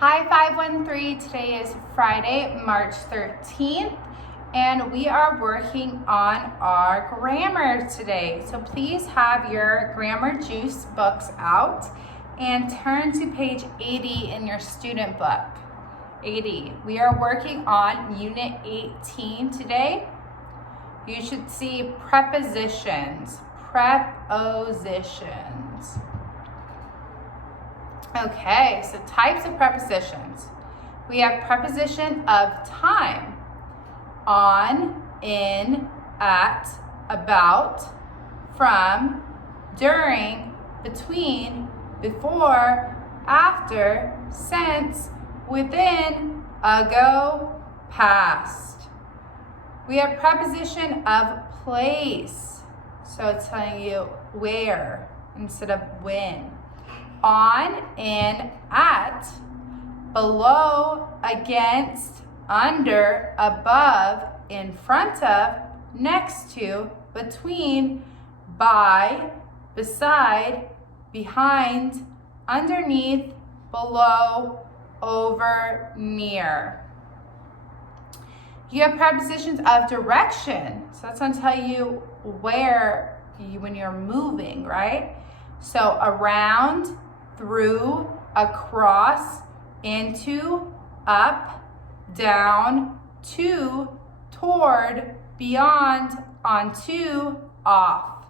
Hi 513, today is Friday, March 13th, and we are working on our grammar today. So please have your Grammar Juice books out and turn to page 80 in your student book. 80. We are working on Unit 18 today. You should see prepositions. Prepositions. Okay, so types of prepositions. We have preposition of time. On, in, at, about, from, during, between, before, after, since, within, ago, past. We have preposition of place. So it's telling you where instead of when. On, in, at, below, against, under, above, in front of, next to, between, by, beside, behind, underneath, below, over, near. You have prepositions of direction. So that's going to tell you where when you're moving, right? So around, through, across, into, up, down, to, toward, beyond, onto, off.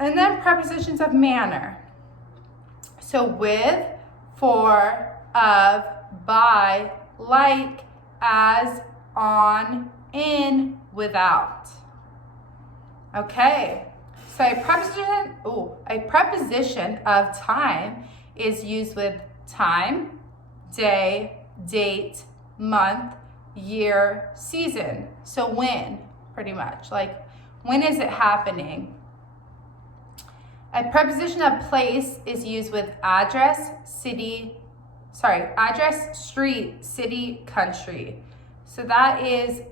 And then prepositions of manner. So with, for, of, by, like, as, on, in, without. Okay. So a preposition of time is used with time, day, date, month, year, season. So when, pretty much. Like, when is it happening? A preposition of place is used with address, street, city, country. So that is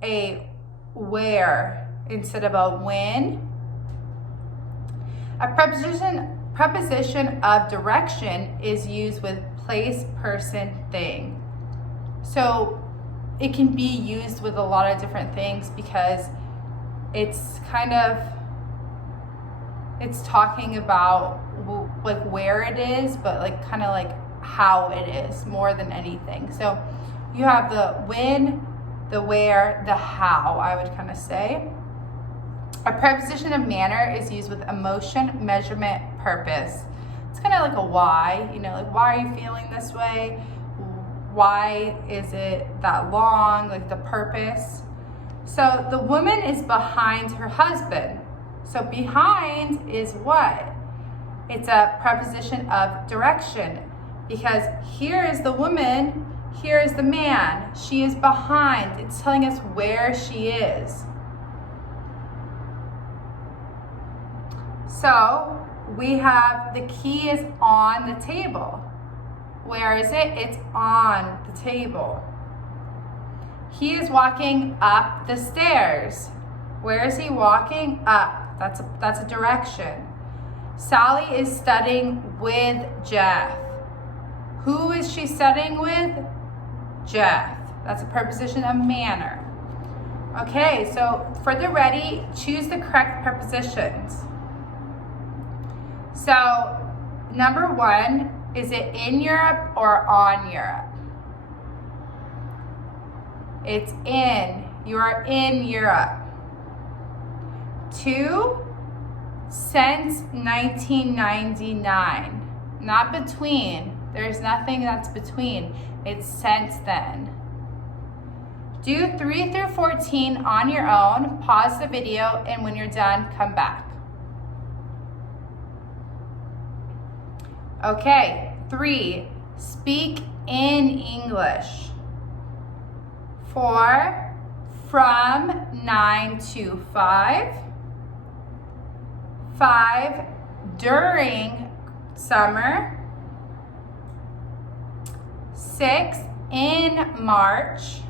a where instead of a when. A preposition of direction is used with place, person, thing. So it can be used with a lot of different things because it's talking about like where it is, but like kind of like how it is more than anything. So you have the when, the where, the how, I would kind of say. A preposition of manner is used with emotion, measurement, purpose. It's kind of like a why, like why are you feeling this way? Why is it that long? Like the purpose. So the woman is behind her husband. So behind is what? It's a preposition of direction because here is the woman, here is the man. She is behind. It's telling us where she is. So we have the key is on the table. Where is it? It's on the table. He is walking up the stairs. Where is he walking? Up. That's a direction. Sally is studying with Jeff. Who is she studying with? Jeff. That's a preposition of manner. Okay, so for the ready, choose the correct prepositions. So, number 1, is it in Europe or on Europe? It's in. You are in Europe. 2, since 1999. Not between. There's nothing that's between. It's since then. Do 3 through 14 on your own. Pause the video, and when you're done, come back. Okay, 3, speak in English. 4, from 9 to 5. 5, during summer. 6, in March.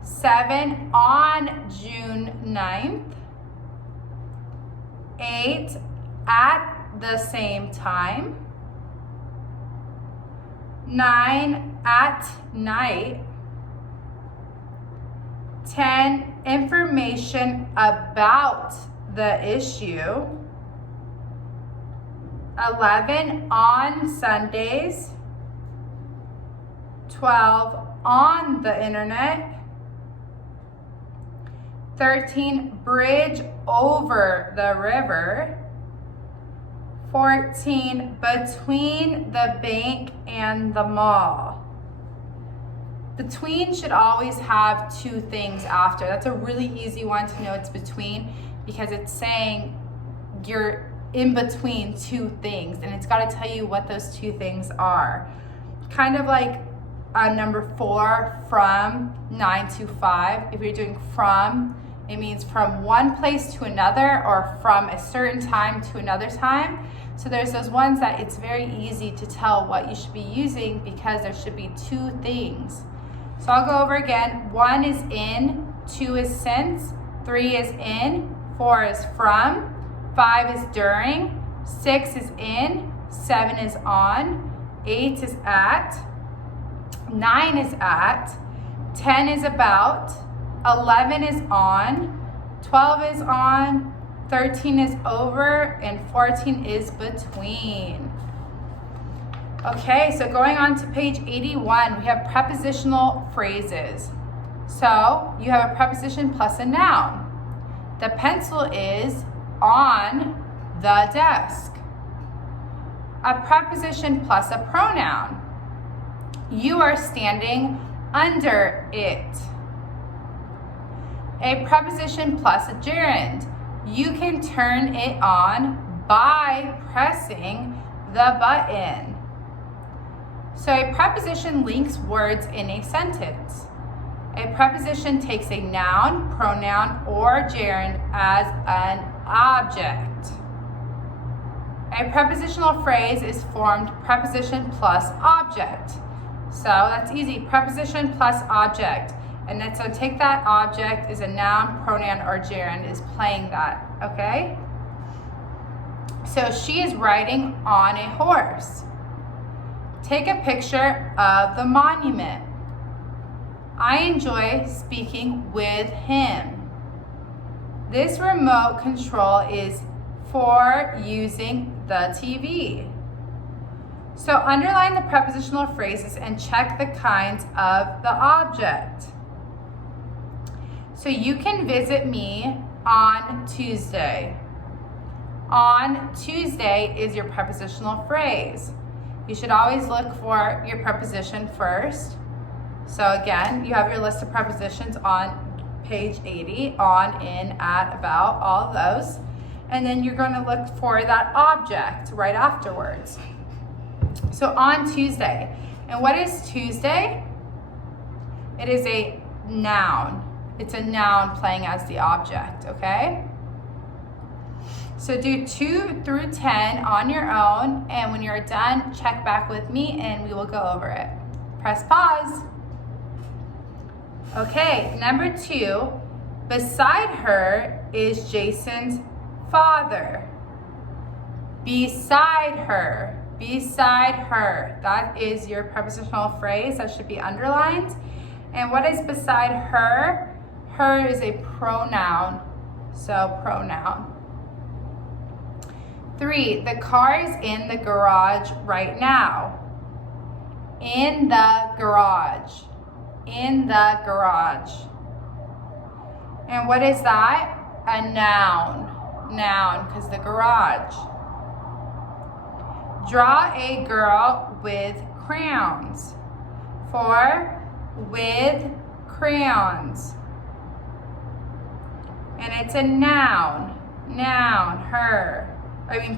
7, on June 9th. 8, at the same time. 9, at night. 10, information about the issue. 11, on Sundays. 12, on the internet. 13, bridge over the river. 14, between the bank and the mall. Between should always have two things after. That's a really easy one to know it's between, because it's saying you're in between two things, and it's got to tell you what those two things are. Kind of like number 4, from 9 to 5. If you're doing from, it means from one place to another, or from a certain time to another time. So there's those ones that it's very easy to tell what you should be using, because there should be two things. So I'll go over again. 1 is in, 2 is since, 3 is in, 4 is from, 5 is during, 6 is in, 7 is on, 8 is at, 9 is at, 10 is about, 11 is on, 12 is on, 13 is over, and 14 is between. Okay, so going on to page 81, we have prepositional phrases. So you have a preposition plus a noun. The pencil is on the desk. A preposition plus a pronoun. You are standing under it. A preposition plus a gerund. You can turn it on by pressing the button. So a preposition links words in a sentence. A preposition takes a noun, pronoun, or gerund as an object. A prepositional phrase is formed preposition plus object. So that's easy, preposition plus object. And then so take that object is a noun, pronoun, or gerund is playing that, okay? So she is riding on a horse. Take a picture of the monument. I enjoy speaking with him. This remote control is for using the TV. So underline the prepositional phrases and check the kinds of the object. So you can visit me on Tuesday. On Tuesday is your prepositional phrase. You should always look for your preposition first. So again, you have your list of prepositions on page 80, on, in, at, about, all of those. And then you're going to look for that object right afterwards. So on Tuesday. And what is Tuesday? It is a noun. It's a noun playing as the object, okay? So do 2 through 10 on your own, and when you're done, check back with me and we will go over it. Press pause. Okay, number 2, beside her is Jason's father. Beside her, beside her. That is your prepositional phrase that should be underlined. And what is beside her? Her is a pronoun, so pronoun. 3, the car is in the garage right now. In the garage. In the garage. And what is that? A noun. Noun, because the garage. Draw a girl with crayons. 4, with crayons. And it's a noun. Noun, her.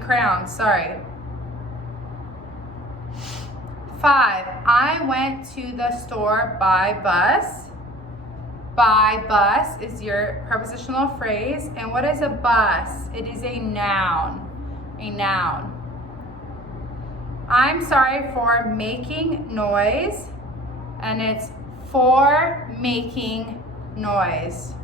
Crayons, sorry. 5, I went to the store by bus. By bus is your prepositional phrase. And what is a bus? It is a noun. A noun. I'm sorry for making noise. And it's for making noise.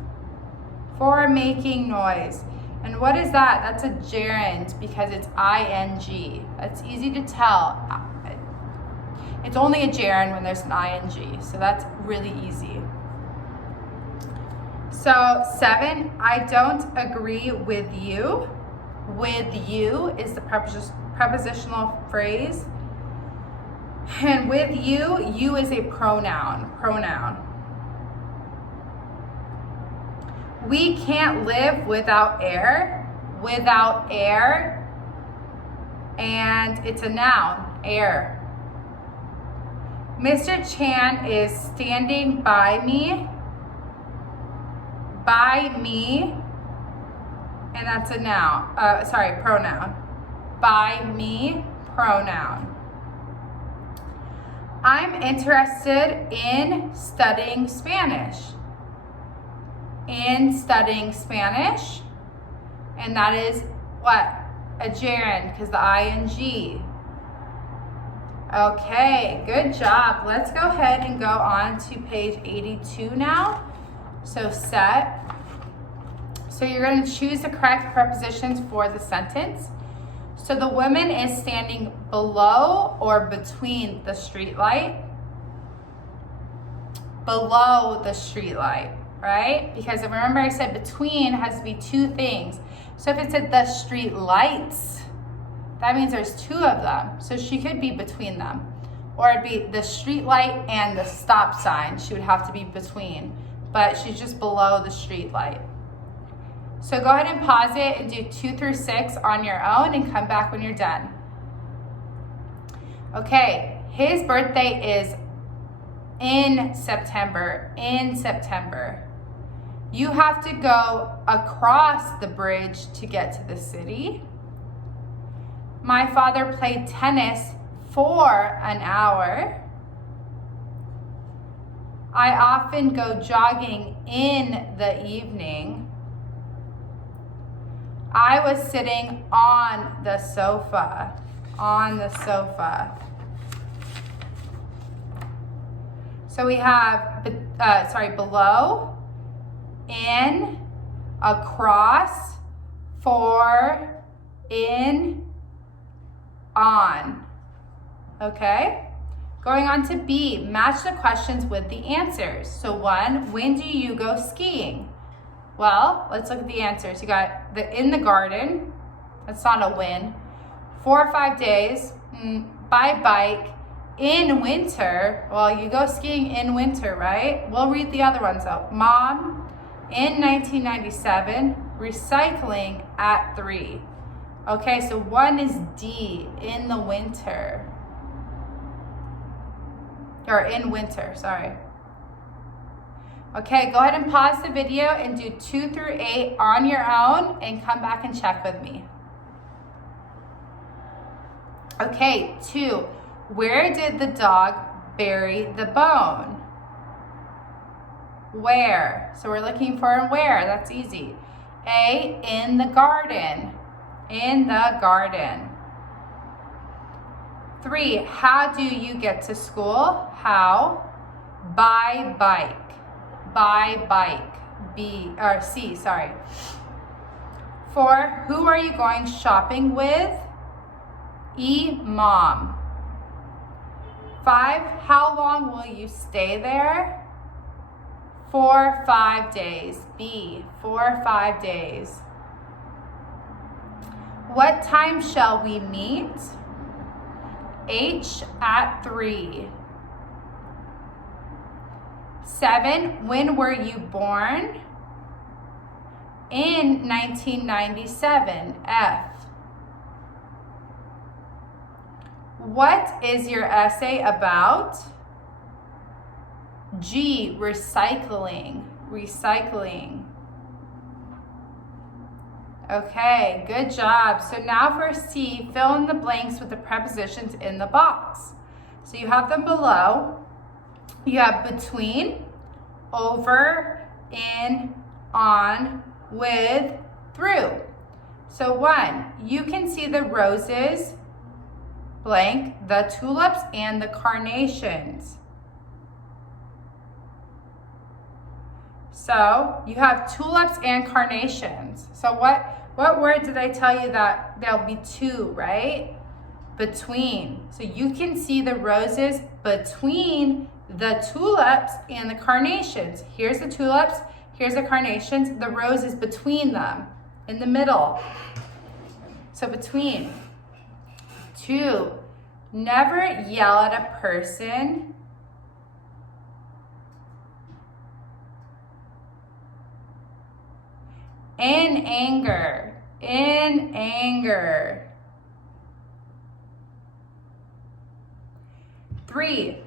For making noise. And what is that? That's a gerund because it's ing. That's easy to tell. It's only a gerund when there's an ing, so that's really easy. So 7, I don't agree with you. With you is the prepositional phrase. And with you is a pronoun. We can't live without air. Without air. And it's a noun, air. Mr. Chan is standing by me. By me. And that's a noun. Pronoun. By me, pronoun. I'm interested in studying Spanish. In studying Spanish. And that is what? A gerund, because the ing. Okay, good job. Let's go ahead and go on to page 82 now. So set. So you're going to choose the correct prepositions for the sentence. So the woman is standing below or between the street light. Below the street light, right? Because remember I said between has to be two things. So if it said the street lights, that means there's two of them. So she could be between them. Or it'd be the street light and the stop sign. She would have to be between. But she's just below the street light. So go ahead and pause it and do 2 through 6 on your own and come back when you're done. Okay, his birthday is in September. In September. You have to go across the bridge to get to the city. My father played tennis for an hour. I often go jogging in the evening. I was sitting on the sofa. On the sofa. So we have, below, in, across, for, in, on. Okay? Going on to B, match the questions with the answers. So 1, when do you go skiing? Well, let's look at the answers. You got the in the garden. That's not a when. 4 or 5 days. By bike. In winter. Well, you go skiing in winter, right? We'll read the other ones out. Mom, in 1997. Recycling at 3. Okay, so 1 is D, in the winter. Or in winter, sorry. Okay, go ahead and pause the video and do 2 through 8 on your own and come back and check with me. Okay, 2, where did the dog bury the bone? Where? So we're looking for where, that's easy. A, in the garden. In the garden. 3, how do you get to school? How? By bike. By bike. C, sorry. 4, who are you going shopping with? E, mom. 5, how long will you stay there? 4, 5 days. B, 4, 5 days. What time shall we meet? H, at 3. 7, when were you born? In 1997. F. What is your essay about? G, recycling. Recycling. Okay, good job. So now for C, fill in the blanks with the prepositions in the box. So you have them below. You have between, over, in, on, with, through. So 1, you can see the roses, blank, the tulips, and the carnations. So you have tulips and carnations. So what word did I tell you that there'll be 2, right? between. So you can see the roses between the tulips and the carnations. Here's the tulips, here's the carnations. The rose is between them, in the middle. So between. 2, never yell at a person in anger. In anger. 3,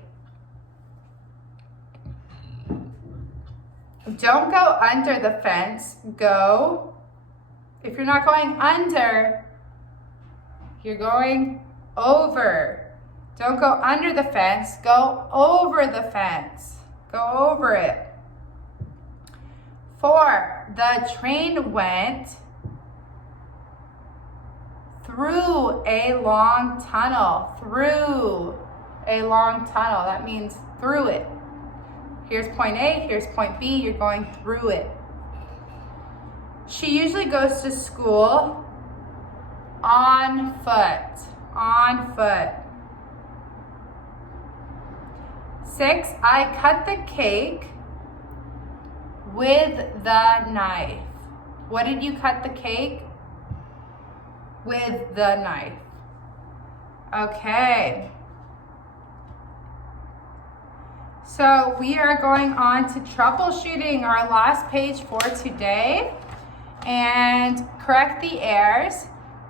don't go under the fence. Go, if you're not going under, you're going over. Don't go under the fence. Go over the fence. Go over it. 4, the train went through a long tunnel. Through a long tunnel. That means through it. Here's point A, here's point B. You're going through it. She usually goes to school on foot. On foot. 6, I cut the cake with the knife. What did you cut the cake? With the knife. Okay. So we are going on to troubleshooting, our last page for today, and correct the errors.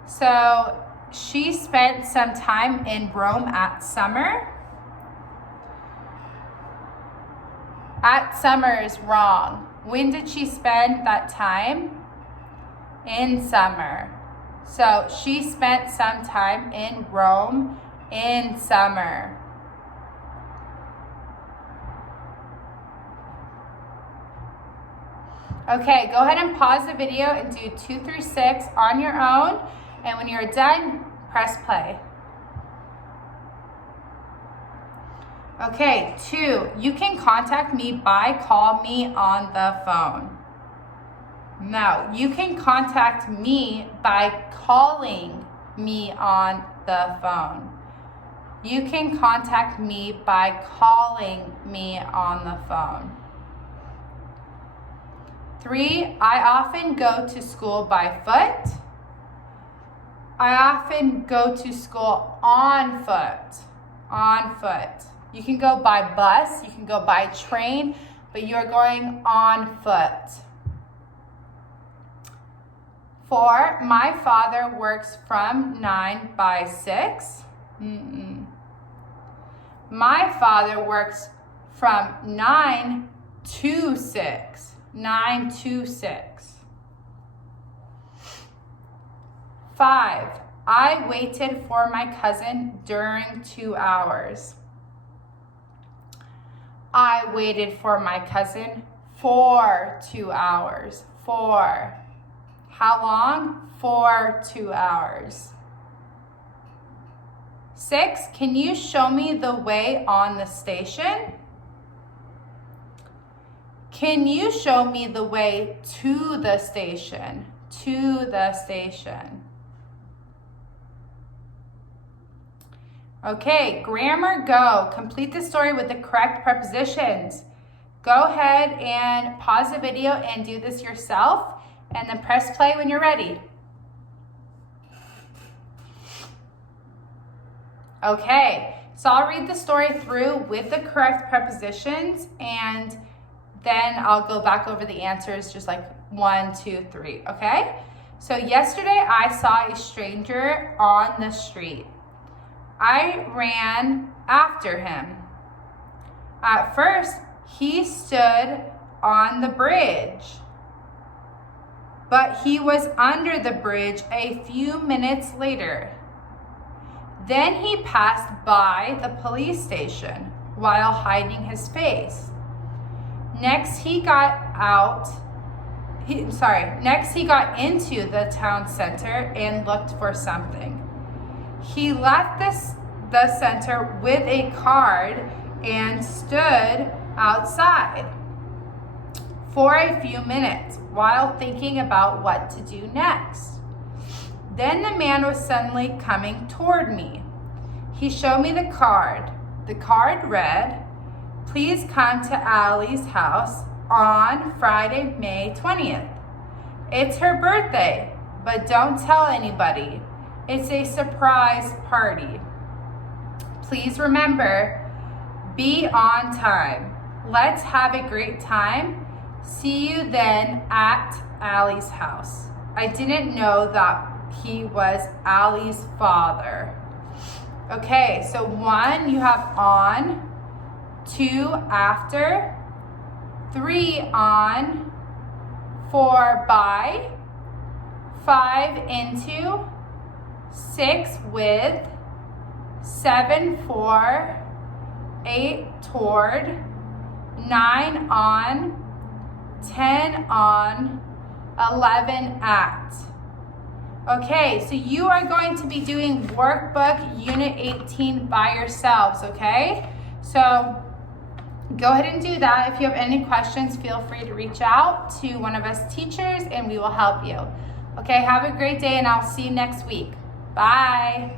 So she spent some time in Rome at summer. At summer is wrong. When did she spend that time? In summer. So she spent some time in Rome in summer. Okay, go ahead and pause the video and do 2 through 6 on your own. And when you're done, press play. Okay, 2, you can contact me by call me on the phone. No, you can contact me by calling me on the phone. You can contact me by calling me on the phone. 3, I often go to school by foot. I often go to school on foot. On foot. You can go by bus, you can go by train, but you're going on foot. 4, my father works from 9 by 6. My father works from 9 to 6. 9 to 6. 5, I waited for my cousin during 2 hours. I waited for my cousin for 2 hours. For. How long? For 2 hours. 6, can you show me the way on the station? Can you show me the way to the station? To the station. Okay, grammar, go. Complete the story with the correct prepositions. Go ahead and pause the video and do this yourself, and then press play when you're ready. Okay, so I'll read the story through with the correct prepositions, and then I'll go back over the answers just like 1, 2, 3, okay? So yesterday I saw a stranger on the street. I ran after him. At first, he stood on the bridge, but he was under the bridge a few minutes later. Then he passed by the police station while hiding his face. Next he got into the town center and looked for something. He left the center with a card and stood outside for a few minutes while thinking about what to do next. Then the man was suddenly coming toward me. He showed me the card. The card read, please come to Allie's house on Friday, May 20th. It's her birthday, but don't tell anybody. It's a surprise party. Please remember, be on time. Let's have a great time. See you then at Allie's house. I didn't know that he was Allie's father. Okay, so 1, you have on, 2, after, 3, on, 4, by, 5, into, 6, with, 7, for, 8, toward, 9, on, 10, on, 11, at. Okay, so you are going to be doing workbook unit 18 by yourselves, okay? So go ahead and do that. If you have any questions, feel free to reach out to one of us teachers and we will help you. Okay, have a great day and I'll see you next week. Bye.